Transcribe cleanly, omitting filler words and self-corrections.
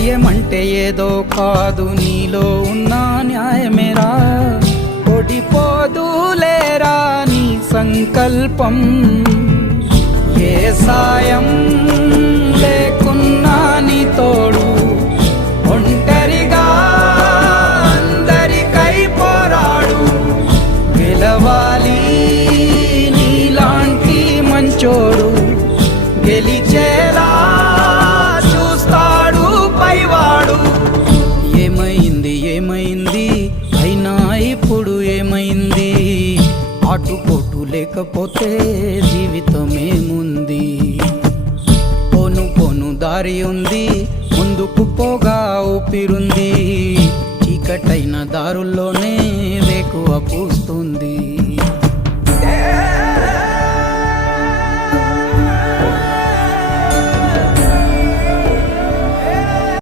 ధైర్యమంటే ఏదో కాదు, నీలో ఉన్న న్యాయమేరా. ఓడిపోదులేరా నీ సంకల్పం. ఏ సాయం లేకున్నా నీ తోడు, ఒంటరిగా అందరికై పోరాడు. గెలవాలి నీలాంటి మంచోడు, గెలిచేలా చూస్తాడు పైవాడు. ఏమైంది ఏమైంది అయినా ఇప్పుడు ఏమైంది? ఆటుపోటు లేకపోతే జీవితమేముంది? పోను పోను దారి ఉంది, ముందుకు పోగా ఊపిరుంది.